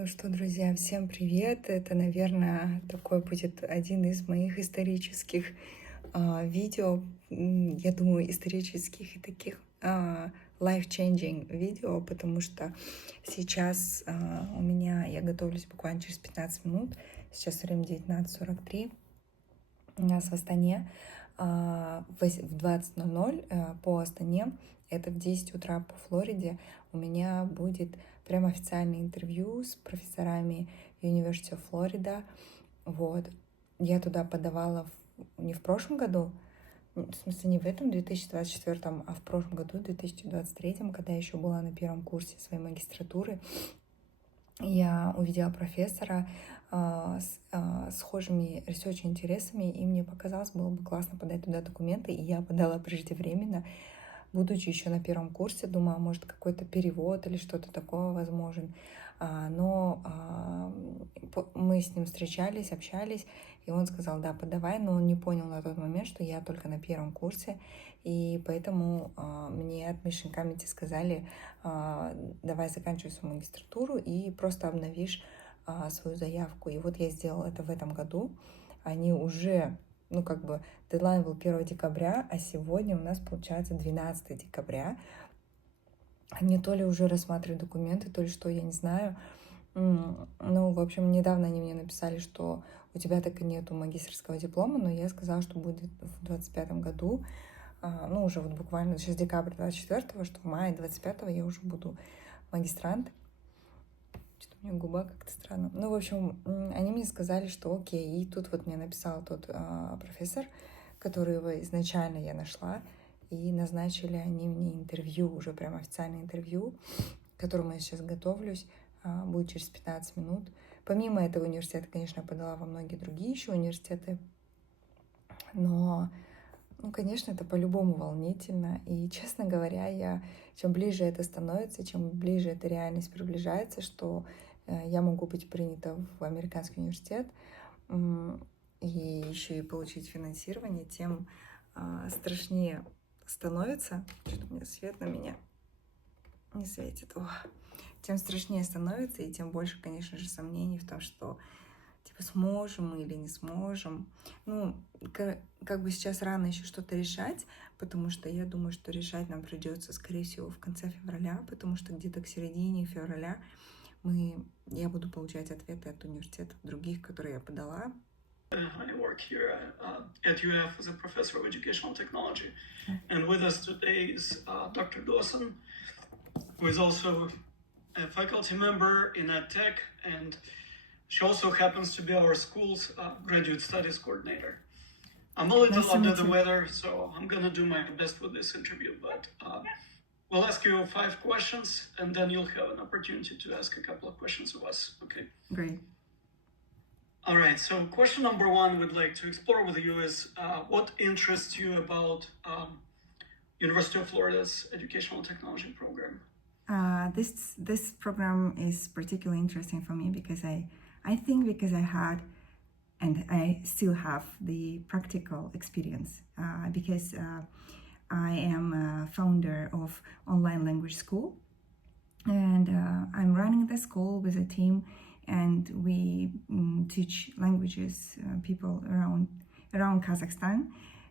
Ну что, друзья, всем привет! Это, наверное, такой будет один из моих исторических видео. Я думаю, исторических и таких life-changing видео, потому что сейчас я готовлюсь буквально через 15 минут. Сейчас время 19:43. У нас в Астане в 20:00 по Астане, это в 10 утра по Флориде, у меня будет прям официальное интервью с профессорами Университета Флорида. Вот. Я туда подавала не в прошлом году, в смысле не в этом 2024, а в прошлом году, 2023, когда я еще была на первом курсе своей магистратуры. Я увидела профессора с схожими research-интересами, и мне показалось, было бы классно подать туда документы, и я подала преждевременно, будучи еще на первом курсе, думала, может, какой-то перевод или что-то такое возможен. Но мы с ним встречались, общались, и он сказал, да, подавай, но он не понял на тот момент, что я только на первом курсе, и поэтому мне от Mission Committee сказали, давай заканчивай свою магистратуру и просто обновишь свою заявку. И вот я сделала это в этом году. Они уже, дедлайн был 1 декабря, а сегодня у нас получается 12 декабря. Они то ли уже рассматривают документы, то ли что, я не знаю. Ну, в общем, недавно они мне написали, что у тебя так и нету магистерского диплома, но я сказала, что будет в 25-м году. Ну, уже вот буквально сейчас декабрь 24-го, что в мае 25-го я уже буду магистрант. Что-то у меня губа как-то странно. Ну, в общем, они мне сказали, что окей. И тут вот мне написал тот профессор, которого изначально я нашла, и назначили они мне интервью, уже прям официальное интервью, к которому я сейчас готовлюсь, будет через 15 минут. Помимо этого университета, конечно, я подала во многие другие еще университеты, но, ну, конечно, это по-любому волнительно. И, честно говоря, чем ближе это становится, чем ближе эта реальность приближается, что я могу быть принята в американский университет и еще и получить финансирование, тем страшнее становится. Что-то у меня свет на меня не светит. Тем страшнее становится, и тем больше, конечно же, сомнений в том, что типа сможем мы или не сможем. Ну, как бы сейчас рано еще что-то решать, потому что я думаю, что решать нам придется, скорее всего, в конце февраля, потому что где-то к середине февраля я буду получать ответы от университетов других, которые я подала. I work here at UF as a professor of educational technology. And with us today is Dr. Dawson, who is also a faculty member in EdTech, and she also happens to be our school's graduate studies coordinator. I'm a little under the weather, so I'm going to do my best with this interview, but we'll ask you 5 questions, and then you'll have an opportunity to ask a couple of questions of us, okay? Great. All right, so question number 1 we'd like to explore with you is what interests you about University of Florida's educational technology program? This program is particularly interesting for me because I think because I had and I still have the practical experience because I am a founder of online language school, and I'm running the school with a team, and we teach languages people around Kazakhstan.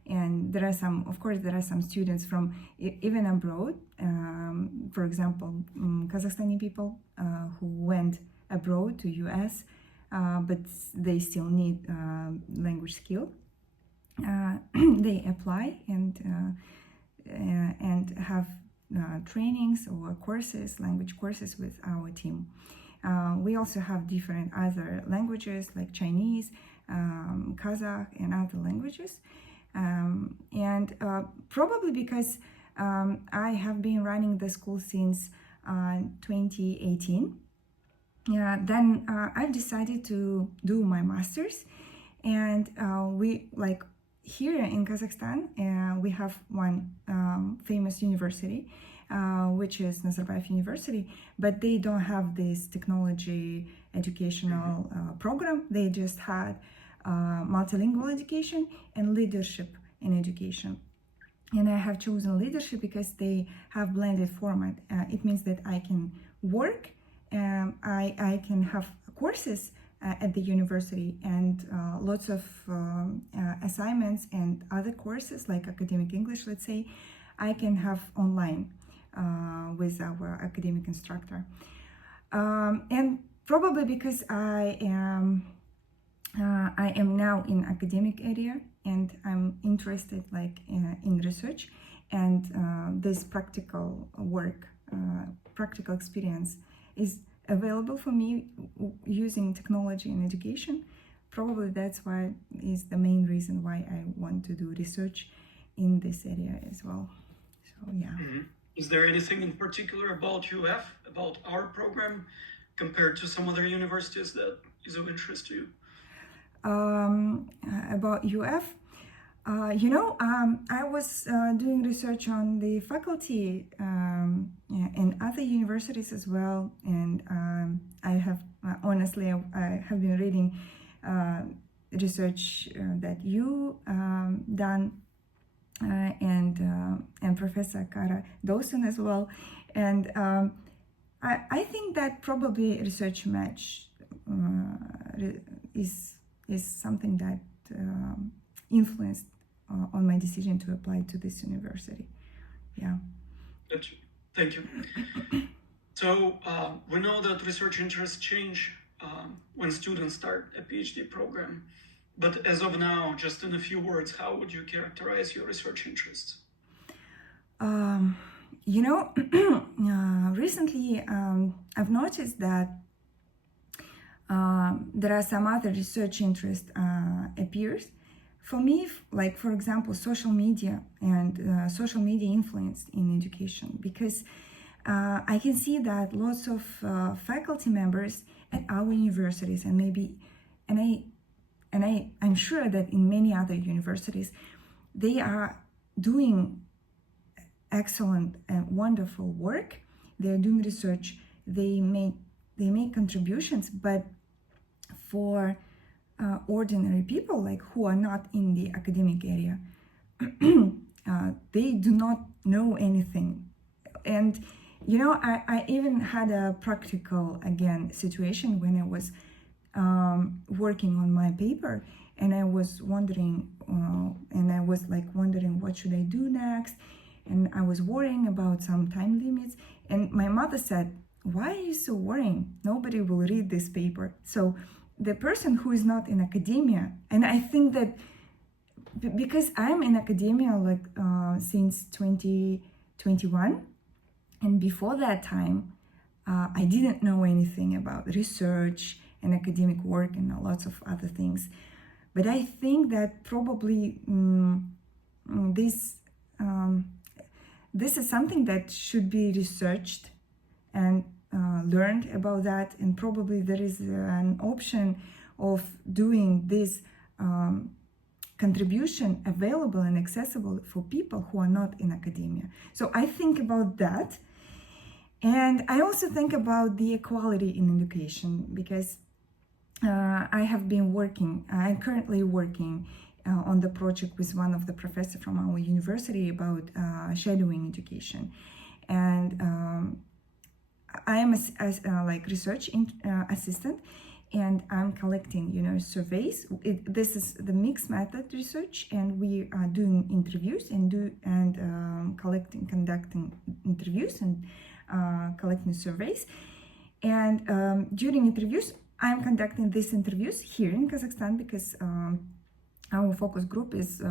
And there are some students from even abroad, for example, Kazakhstani people who went abroad to US, but they still need language skill. They apply and have trainings or courses, language courses with our team. We also have different other languages like Chinese, Kazakh, and other languages. And probably because I have been running the school since 2018, then I've decided to do my master's, and here in Kazakhstan, we have one famous university, which is Nazarbayev University, but they don't have this technology educational program. They just had multilingual education and leadership in education. And I have chosen leadership because they have blended format. It means that I can work I can have courses at the university, and lots of assignments and other courses like academic English, let's say, I can have online with our academic instructor. And probably because I am now in academic area, and I'm interested like in research, and this practical work, practical experience is available for me using technology in education. Probably that's why is the main reason why I want to do research in this area as well. So yeah. Mm-hmm. Is there anything in particular about UF, about our program, compared to some other universities that is of interest to you? About UF, I was doing research on the faculty in other universities as well, and I have honestly I have been reading research that you done, and Professor Kara Dawson as well, and I think that probably research match is something that influenced on my decision to apply to this university. Yeah. Gotcha. Thank you. So we know that research interests change when students start a PhD program. But as of now, just in a few words, how would you characterize your research interests? Recently I've noticed that there are some other research interest appears. For me, like for example, social media and social media influence in education, because I can see that lots of faculty members at our universities, and maybe, I'm sure that in many other universities, they are doing excellent and wonderful work. They are doing research. They make contributions, but for ordinary people, like who are not in the academic area, they do not know anything. And I even had a practical situation when I was working on my paper, and I was wondering what should I do next, and I was worrying about some time limits, and my mother said, "Why are you so worrying? Nobody will read this paper." So the person who is not in academia, and I think that because I'm in academia since 2021, and before that time I didn't know anything about research and academic work and lots of other things. But I think that probably this is something that should be researched and learned about that, and probably there is an option of doing this contribution available and accessible for people who are not in academia. So I think about that, and I also think about the equality in education, because I'm currently working on the project with one of the professors from our university about shadowing education, and I am a research assistant, and I'm collecting surveys. This is the mixed method research, and we are doing interviews and conducting interviews and collecting surveys. And during interviews, I'm conducting these interviews here in Kazakhstan, because our focus group is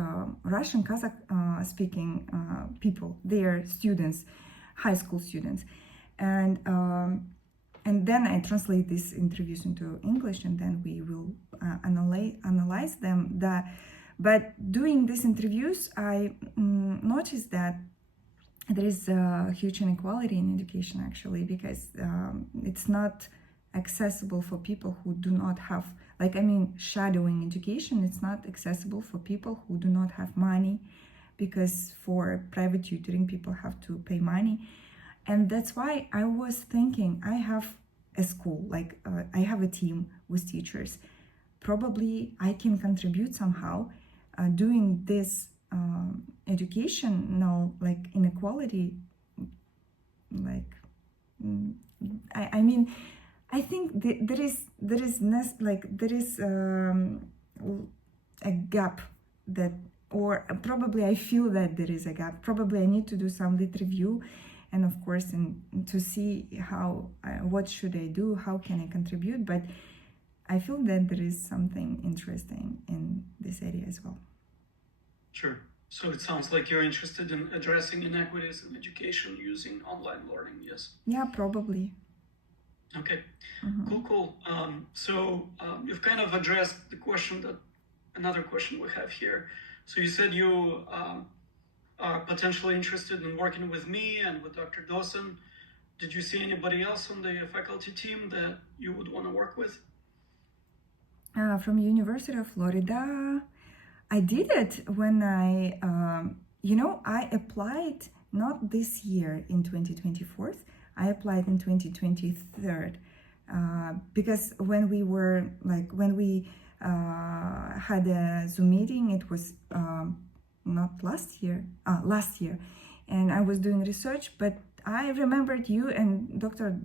Russian, Kazakh speaking people. They are students, high school students, and then I translate these interviews into English, and then we will analyze them. But doing these interviews, I noticed that there is a huge inequality in education, actually, because it's not accessible for people who do not have, shadowing education. It's not accessible for people who do not have money, because for private tutoring, people have to pay money. And that's why I was thinking, I have a school, I have a team with teachers. Probably I can contribute somehow doing this educational inequality, I mean, I think there is a gap that, or probably I feel that there is a gap. Probably I need to do some lit review, and of course, and to see how what should I do, how can I contribute. But I feel that there is something interesting in this area as well. Sure. So it sounds like you're interested in addressing inequities in education using online learning, yes? Yeah, probably. Okay, cool. You've kind of addressed the question another question we have here. So you said you are potentially interested in working with me and with Dr. Dawson. Did you see anybody else on the faculty team that you would want to work with? From University of Florida, I did it when I applied not this year in 2024. I applied in 2023 because when we had a Zoom meeting, it was not last year, and I was doing research, but I remembered you and Dr.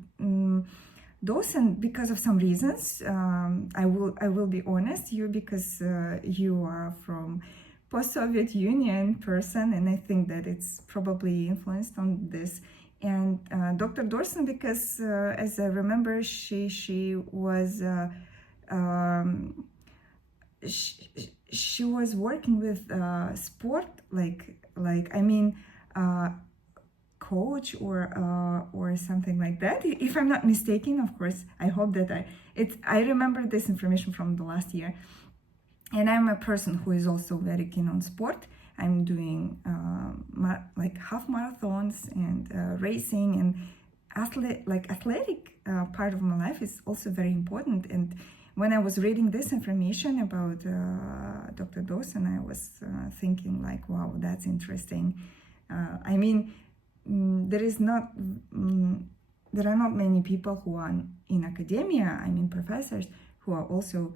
Dawson because of some reasons. I will be honest, because you are from post-Soviet Union person, and I think that it's probably influenced on this. And Dr. Dawson, because as I remember, she was she was working with sport, coach or something like that, if I'm not mistaken. Of course, I hope that I remember this information from the last year. And I'm a person who is also very keen on sport. I'm doing half marathons and racing, and athletic part of my life is also very important. And when I was reading this information about Dr. Dawson, I was thinking wow, that's interesting. There are not many people who are in academia, professors, who are also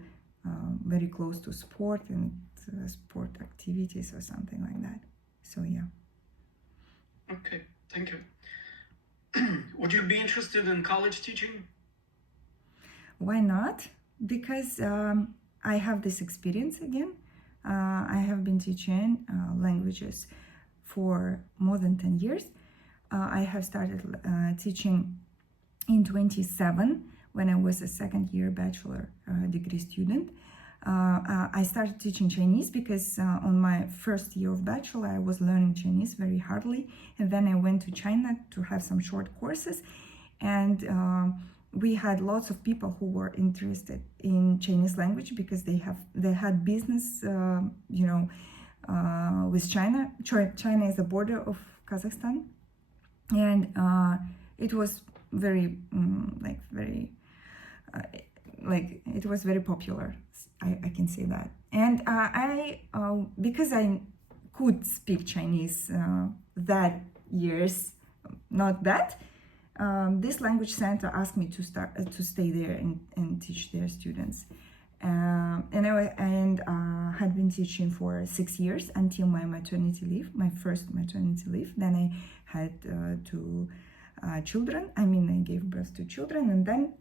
very close to sport and sport activities or something like that. So yeah. Okay, thank you. Would you be interested in college teaching? Why not? Because I have this experience again. I have been teaching languages for more than 10 years. I have started teaching in 2007 when I was a second-year bachelor degree student. I started teaching Chinese because on my first year of bachelor, I was learning Chinese very hardly. And then I went to China to have some short courses. And we had lots of people who were interested in Chinese language because they had business, with China. China is the border of Kazakhstan. And it was it was very popular. I can say that. And because I could speak Chinese that years, not that, this language center asked me to stay there and teach their students. And I had been teaching for 6 years until my maternity leave, my first maternity leave. Then I had two children. I gave birth to children, and then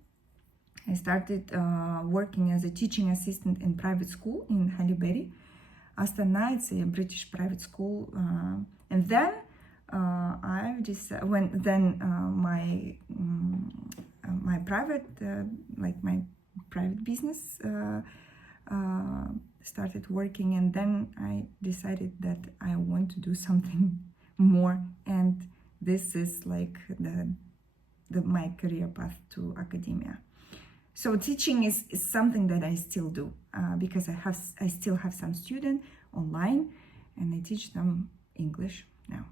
I started working as a teaching assistant in private school in Halle Berry, Astana. It's a British private school. And then my private business started working, and then I decided that I want to do something more, and this is my career path to academia. So teaching is something that I still do because I still have some students online, and I teach them English now.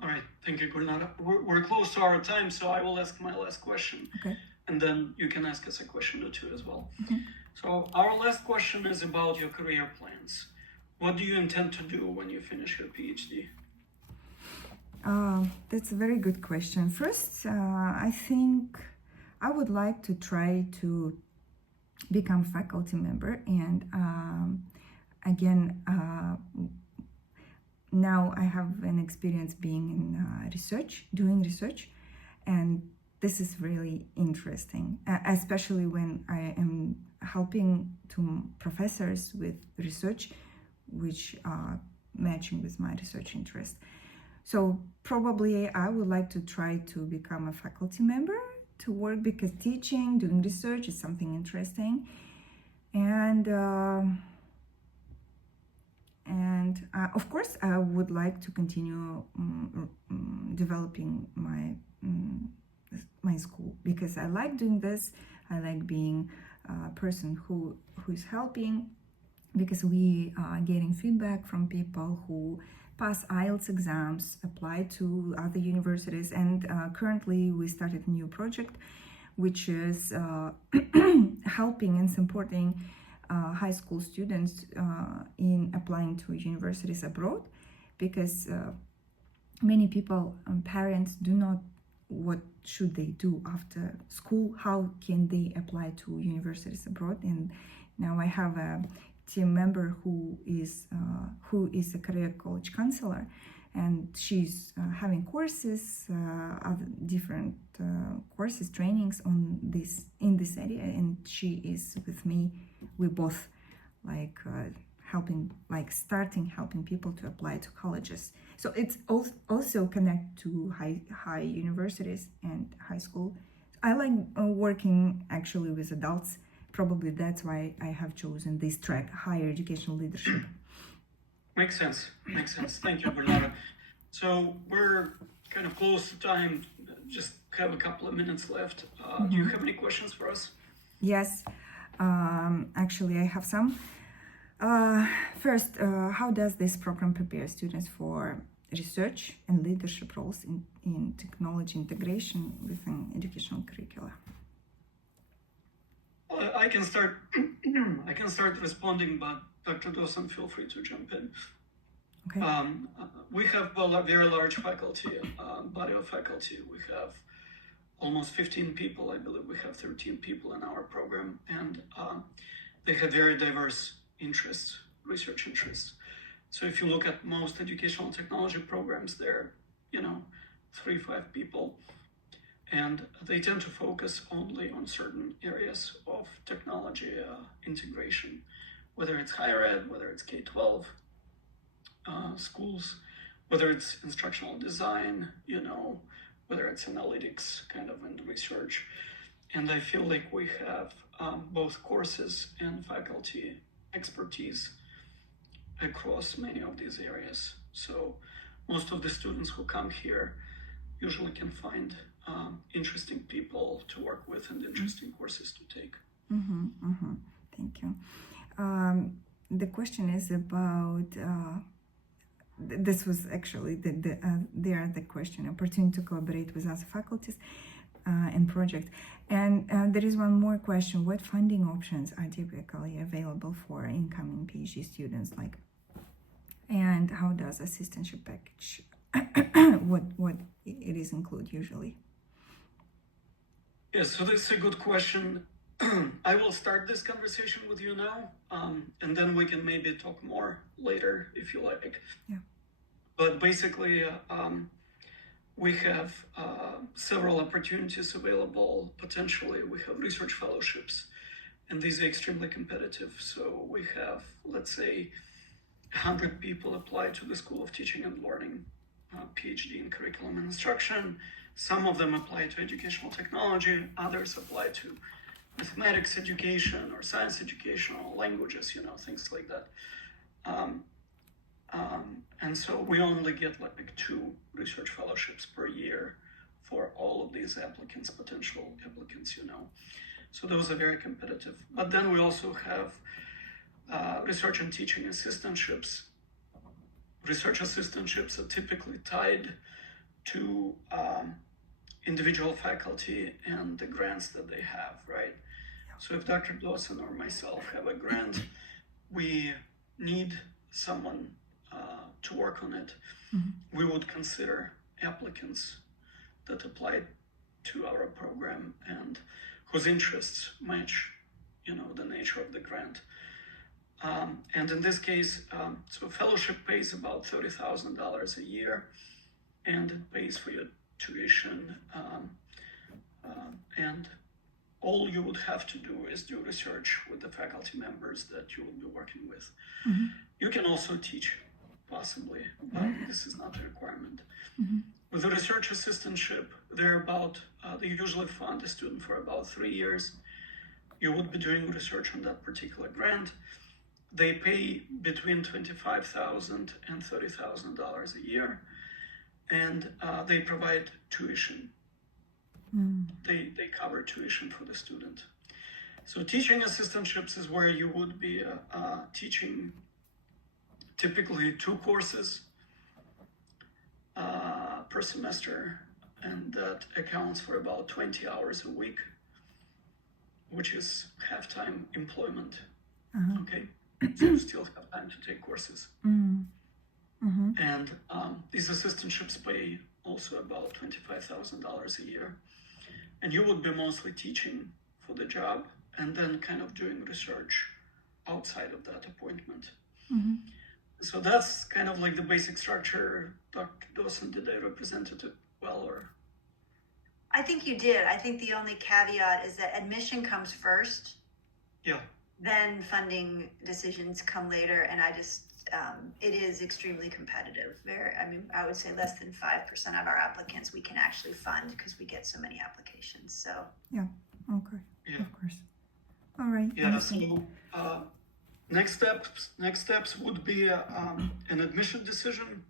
All right, thank you, Gulnara. We're close to our time, so I will ask my last question. Okay. And then you can ask us a question or two as well. Okay. So our last question is about your career plans. What do you intend to do when you finish your PhD? That's a very good question. First, I think I would like to try to become faculty member, and now I have an experience being in doing research, And this is really interesting, especially when I am helping to professors with research, which are matching with my research interest. So probably I would like to try to become a faculty member to work, because teaching, doing research is something interesting. And of course, I would like to continue developing my school, because I like doing this. I like being a person who is helping, because we are getting feedback from people who pass IELTS exams, apply to other universities, and currently we started a new project, which is helping and supporting high school students in applying to universities abroad, because many people, parents, do not what should they do after school, how can they apply to universities abroad. And now I have a team member who is a career college counselor, and she's having courses, other different courses, trainings on this in this area, and she is with me. We both helping people to apply to colleges. So it's also connect to high universities and high school. I like working actually with adults. Probably that's why I have chosen this track, higher educational leadership. Makes sense. Thank you, Bernardo. So we're kind of close to time. Just have a couple of minutes left. Do you have any questions for us? Yes, actually I have some. First, how does this program prepare students for research and leadership roles in technology integration within educational curricula? I can start. I can start responding, but Dr. Dawson, feel free to jump in. Okay. We have a very large faculty, body of faculty. We have almost 15 people. I believe we have 13 people in our program, and they have very diverse interests, research interests. So if you look at most educational technology programs, they're 3-5 people, and they tend to focus only on certain areas of technology integration, whether it's higher ed, whether it's K-12 schools, whether it's instructional design, whether it's analytics kind of and research. And I feel like we have both courses and faculty expertise across many of these areas. So most of the students who come here usually can find interesting people to work with and interesting courses to take. Thank you. The question is about, this was actually the question, opportunity to collaborate with other faculties and project. And there is one more question: what funding options are typically available for incoming PhD students, and how does assistantship package what it is include usually? Yes, so this is a good question. I will start this conversation with you now, and then we can maybe talk more later if you like. Yeah. But basically, we have several opportunities available. Potentially, we have research fellowships, and these are extremely competitive. So we have, let's say, 100 people apply to the School of Teaching and Learning, PhD in curriculum and instruction. Some of them apply to educational technology, others apply to mathematics education or science education or languages, things like that. And so we only get 2 research fellowships per year for all of these potential applicants, So those are very competitive. But then we also have research and teaching assistantships. Research assistantships are typically tied to individual faculty and the grants that they have, right? So if Dr. Dawson or myself have a grant, we need someone to work on it. We would consider applicants that applied to our program and whose interests match, the nature of the grant. And in this case, so fellowship pays about $30,000 a year, and it pays for your tuition, and all you would have to do is do research with the faculty members that you will be working with. You can also teach, possibly, but this is not a requirement. With the research assistantship, they usually fund a student for about 3 years. You would be doing research on that particular grant. They pay between $25,000 and $30,000 a year, and they provide tuition. They cover tuition for the student. So teaching assistantships is where you would be teaching typically 2 courses per semester, and that accounts for about 20 hours a week, which is half-time employment. Okay, so you still have time to take courses. And these assistantships pay also about $25,000 a year. And you would be mostly teaching for the job and then kind of doing research outside of that appointment. So that's kind of like the basic structure. Dr. Dawson, did I represent it well, or? I think you did. I think the only caveat is that admission comes first. Yeah. Then funding decisions come later, and it is extremely competitive. I would say less than 5% of our applicants we can actually fund because we get so many applications. So Yeah, okay, Yeah. of course. All right. Yeah, understand. so next steps would be an admission decision.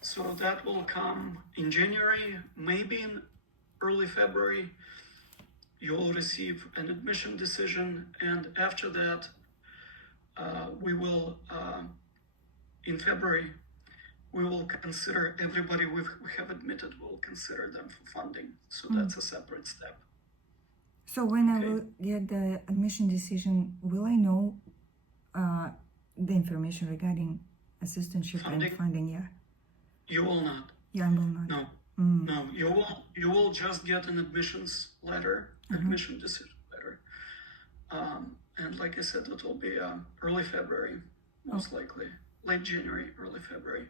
So that will come in January, maybe in early February. You will receive an admission decision, and after that, we will, in February, we will consider everybody we have admitted, we'll consider them for funding. So that's a separate step. So when I Okay. will get the admission decision, will I know the information regarding assistantship and Funding? funding? Yeah, You will not. yeah, I will not. No. No, you will just get an admissions letter, admission decision letter. And like I said, it will be early February, most likely, late January, early February.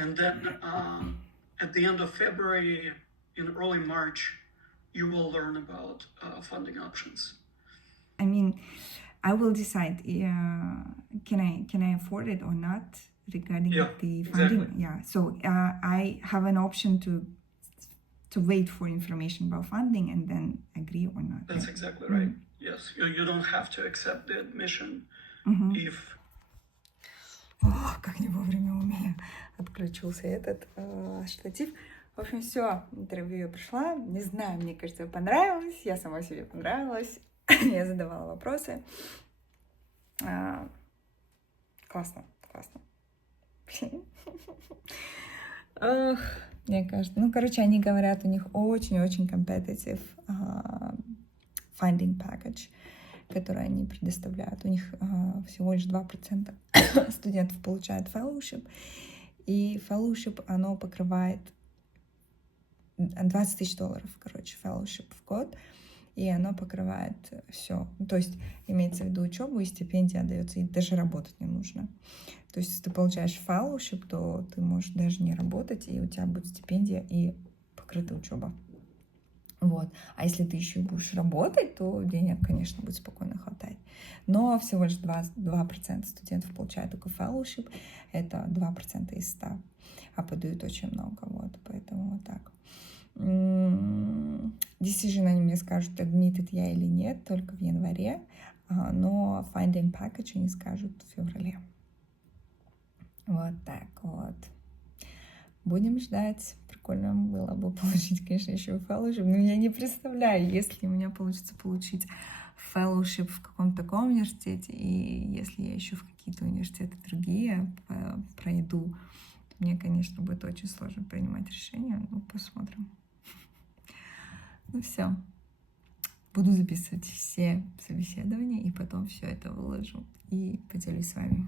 And then at the end of February, in early March, you will learn about funding options. I mean, I will decide. Can I afford it or not regarding Yeah, the funding? exactly. Yeah. So I have an option to wait for information about funding and then agree or not. That's exactly right. Yes, you don't have to accept the admission if... О, как не вовремя у меня отключился этот штатив. В общем, все, интервью я прошла. Не знаю, мне кажется, понравилось. Я сама себе понравилась. Я задавала вопросы. Классно, классно. Ох, мне кажется. Ну, короче, они говорят, у них очень-очень competitive funding package, который они предоставляют. У них всего лишь 2% студентов получают fellowship. И fellowship, оно покрывает $20 000, короче, fellowship в год. И оно покрывает все. То есть имеется в виду учебу, и стипендия дается, и даже работать не нужно. То есть если ты получаешь fellowship, то ты можешь даже не работать, и у тебя будет стипендия и покрыта учеба. Вот. А если ты еще будешь работать, то денег, конечно, будет спокойно хватать. Но всего лишь 2% студентов получают только fellowship. Это 2% из 100. А подают очень много. Вот. Поэтому вот так. Decision они мне скажут, admitted я или нет, только в январе. Но finding package они скажут в феврале. Вот так вот. Будем ждать. Прикольно было бы получить, конечно, еще fellowship. Но я не представляю, если у меня получится получить fellowship в каком-то таком университете, и если я еще в какие-то университеты другие пройду, то мне, конечно, будет очень сложно принимать решение. Ну, посмотрим. Ну все. Буду записывать все собеседования, и потом все это выложу и поделюсь с вами.